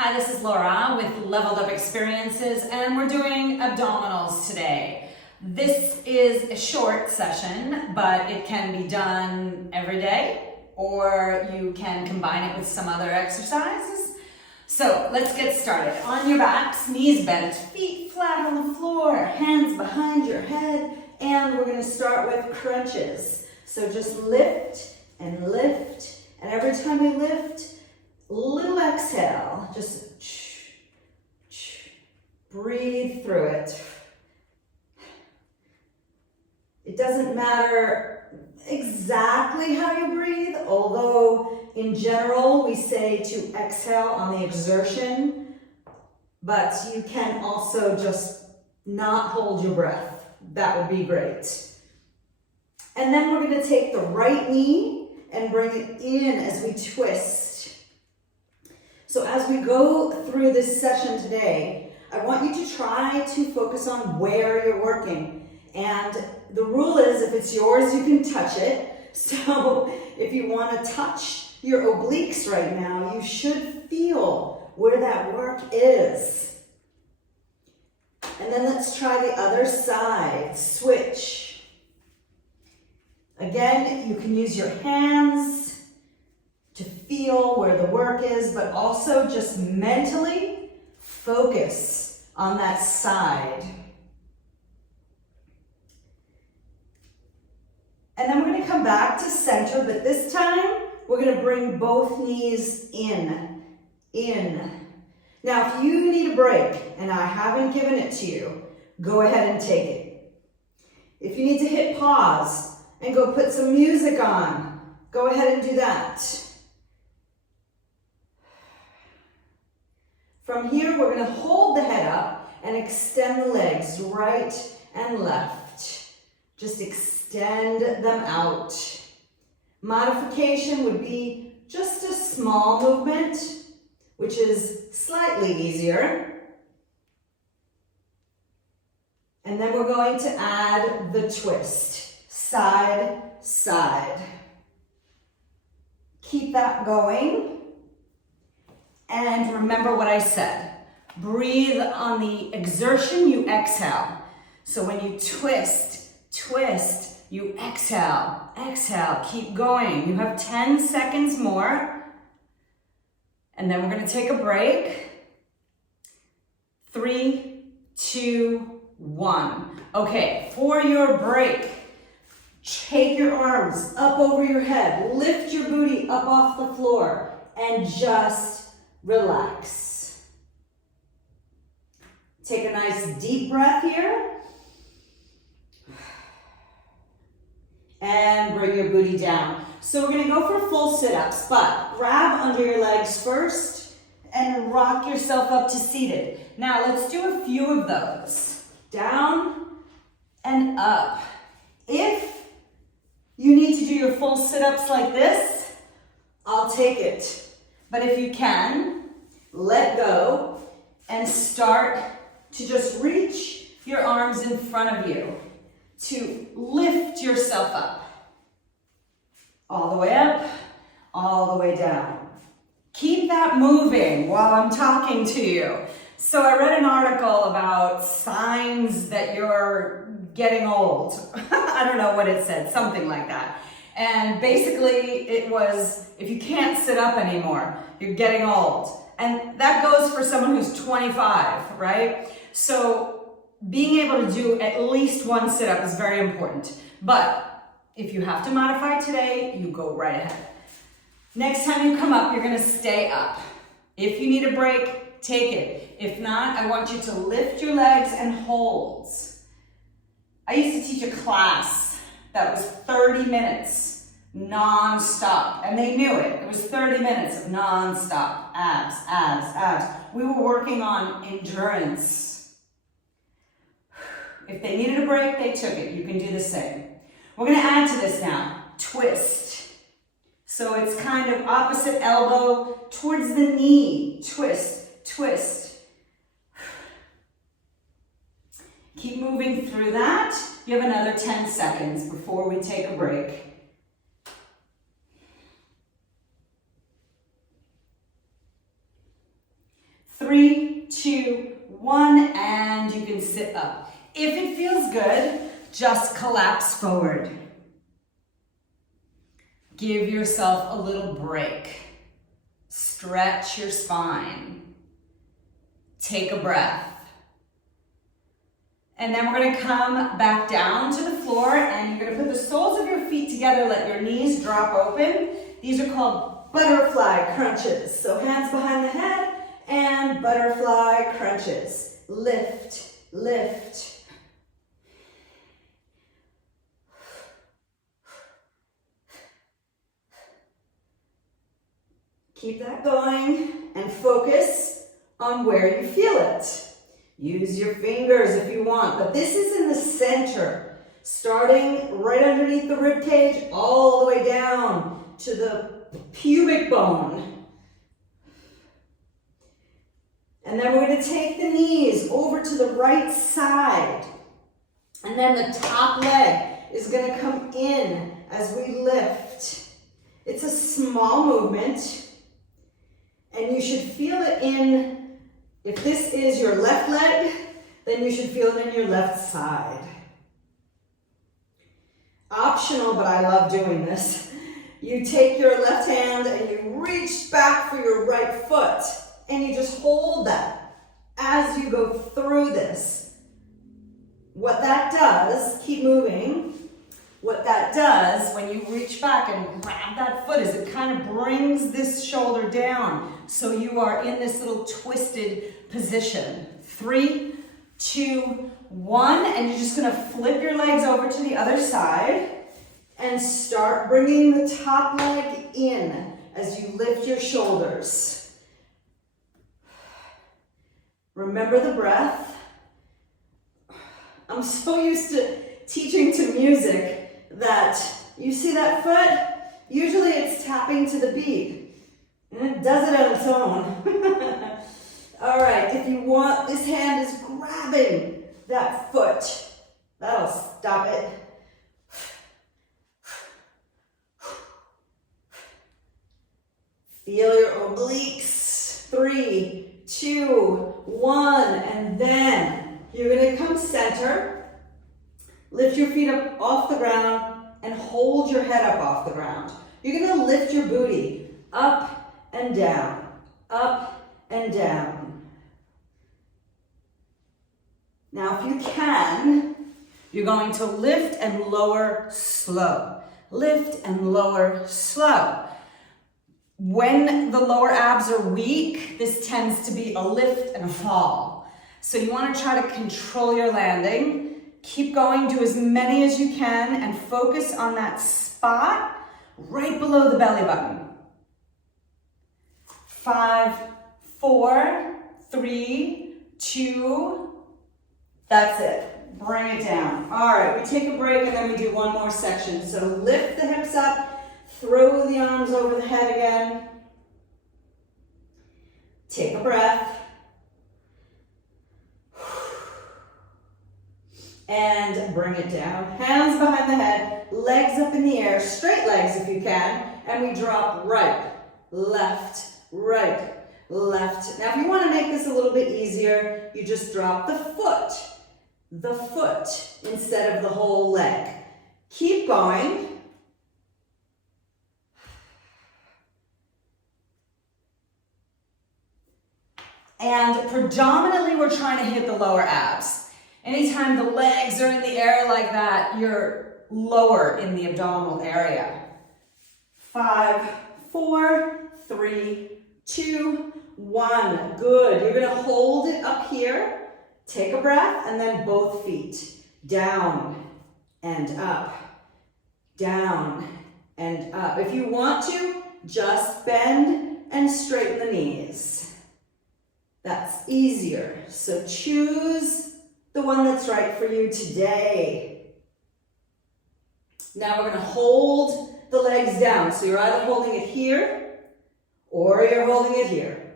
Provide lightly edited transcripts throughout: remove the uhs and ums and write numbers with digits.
Hi, this is Laura with Leveled Up Experiences, and we're doing abdominals today. This is a short session, but it can be done every day, or you can combine it with some other exercises. So let's get started. On your backs, knees bent, feet flat on the floor, hands behind your head, and we're going to start with crunches. So just lift, and every time you lift, little exhale, just breathe through it. It doesn't matter exactly how you breathe, although in general we say to exhale on the exertion, but you can also just not hold your breath. That would be great. And then we're going to take the right knee and bring it in as we twist. So as we go through this session today, I want you to try to focus on where you're working. And the rule is, if it's yours, you can touch it. So if you want to touch your obliques right now, you should feel where that work is. And then let's try the other side. Switch. Again, you can use your hands to feel where the work is, but also just mentally focus on that side. And then we're going to come back to center, but this time we're going to bring both knees in. Now, if you need a break and I haven't given it to you, go ahead and take it. If you need to hit pause and go put some music on, go ahead and do that. From here, we're going to hold the head up and extend the legs right and left. Just extend them out. Modification would be just a small movement, which is slightly easier. And then we're going to add the twist, side, side. Keep that going. And remember what I said. Breathe on the exertion, you exhale. So when you twist, you exhale, keep going. You have 10 seconds more. And then we're going to take a break. 3, 2, 1. Okay, for your break, take your arms up over your head. Lift your booty up off the floor and just relax. Take a nice deep breath here. And bring your booty down. So we're going to go for full sit-ups, but grab under your legs first and rock yourself up to seated. Now let's do a few of those. Down and up. If you need to do your full sit-ups like this, I'll take it. But if you can, let go and start to just reach your arms in front of you to lift yourself up. All the way up, all the way down. Keep that moving while I'm talking to you. So I read an article about signs that you're getting old. I don't know what it said, something like that. And basically it was, if you can't sit up anymore, you're getting old. And that goes for someone who's 25, right? So being able to do at least one sit-up is very important. But if you have to modify today, you go right ahead. Next time you come up, you're gonna stay up. If you need a break, take it. If not, I want you to lift your legs and hold. I used to teach a class that was 30 minutes. Non-stop, and they knew it. It was 30 minutes of non-stop abs. We were working on endurance. If they needed a break, they took it. You can do the same. We're going to add to this now. Twist. So it's kind of opposite elbow towards the knee. Twist. Keep moving through that. You have another 10 seconds before we take a break. 3, 2, 1, and you can sit up. If it feels good, just collapse forward. Give yourself a little break. Stretch your spine. Take a breath. And then we're gonna come back down to the floor and you're gonna put the soles of your feet together, let your knees drop open. These are called butterfly crunches. So hands behind the head and butterfly crunches. Lift, lift. Keep that going and focus on where you feel it. Use your fingers if you want, but this is in the center, starting right underneath the rib cage, all the way down to the pubic bone. And then we're going to take the knees over to the right side. And then the top leg is going to come in as we lift. It's a small movement. And you should feel it in, if this is your left leg, then you should feel it in your left side. Optional, but I love doing this. You take your left hand and you reach back for your right foot. And you just hold that as you go through this. What that does, keep moving. What that does when you reach back and grab that foot is it kind of brings this shoulder down. So you are in this little twisted position. 3, 2, 1, and you're just gonna flip your legs over to the other side and start bringing the top leg in as you lift your shoulders. Remember the breath. I'm so used to teaching to music that you see that foot, usually it's tapping to the beat, and it does it on its own. All right, if you want, this hand is grabbing that foot. That'll stop it. Feel your obliques. 3, 2, 1, and then you're gonna come center. Lift your feet up off the ground and hold your head up off the ground. You're gonna lift your booty up and down, up and down. Now, if you can, you're going to lift and lower slow. Lift and lower slow. When the lower abs are weak, this tends to be a lift and a fall. So you wanna try to control your landing. Keep going, do as many as you can, and focus on that spot right below the belly button. 5, 4, 3, 2, that's it. Bring it down. All right, we take a break and then we do one more section. So lift the hips up, throw the arms over the head again. Take a breath. And bring it down. Hands behind the head, legs up in the air, straight legs if you can, and we drop right, left, right, left. Now if you want to make this a little bit easier, you just drop the foot instead of the whole leg. Keep going. And predominantly we're trying to hit the lower abs. Anytime the legs are in the air like that, you're lower in the abdominal area. 5, 4, 3, 2, 1. Good. You're going to hold it up here. Take a breath and then both feet. Down and up. Down and up. If you want to, just bend and straighten the knees. That's easier. So choose the one that's right for you today. Now we're going to hold the legs down. So you're either holding it here or you're holding it here.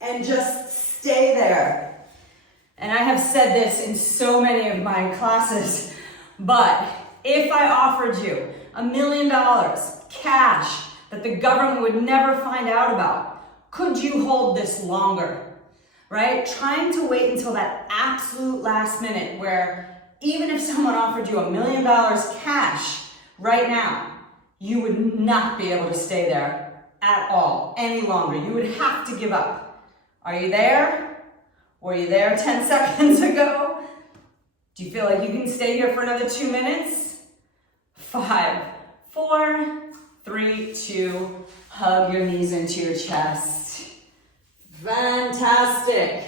And just stay there. And I have said this in so many of my classes, but if I offered you $1 million cash that the government would never find out about, could you hold this longer? right? Trying to wait until that absolute last minute where even if someone offered you $1 million cash right now, you would not be able to stay there at all any longer. You would have to give up. Are you there? Were you there 10 seconds ago? Do you feel like you can stay here for another 2 minutes? 5, 4, 3, 2, hug your knees into your chest. Fantastic.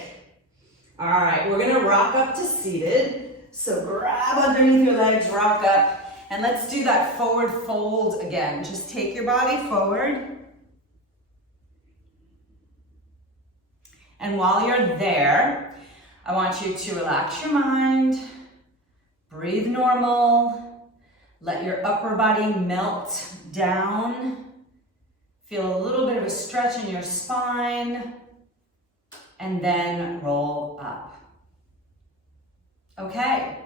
All right, we're gonna rock up to seated. So grab underneath your legs, rock up, and let's do that forward fold again. Just take your body forward. And while you're there, I want you to relax your mind, breathe normal, let your upper body melt down, feel a little bit of a stretch in your spine, and then roll up. Okay,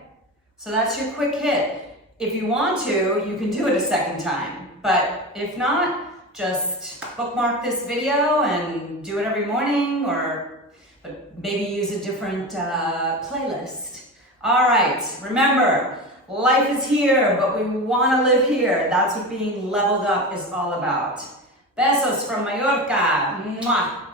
so that's your quick hit. If you want to, you can do it a second time, but if not, just bookmark this video and do it every morning, but maybe use a different playlist. All right, remember, life is here, but we want to live here. That's what being leveled up is all about. Besos from Mallorca. Mwah.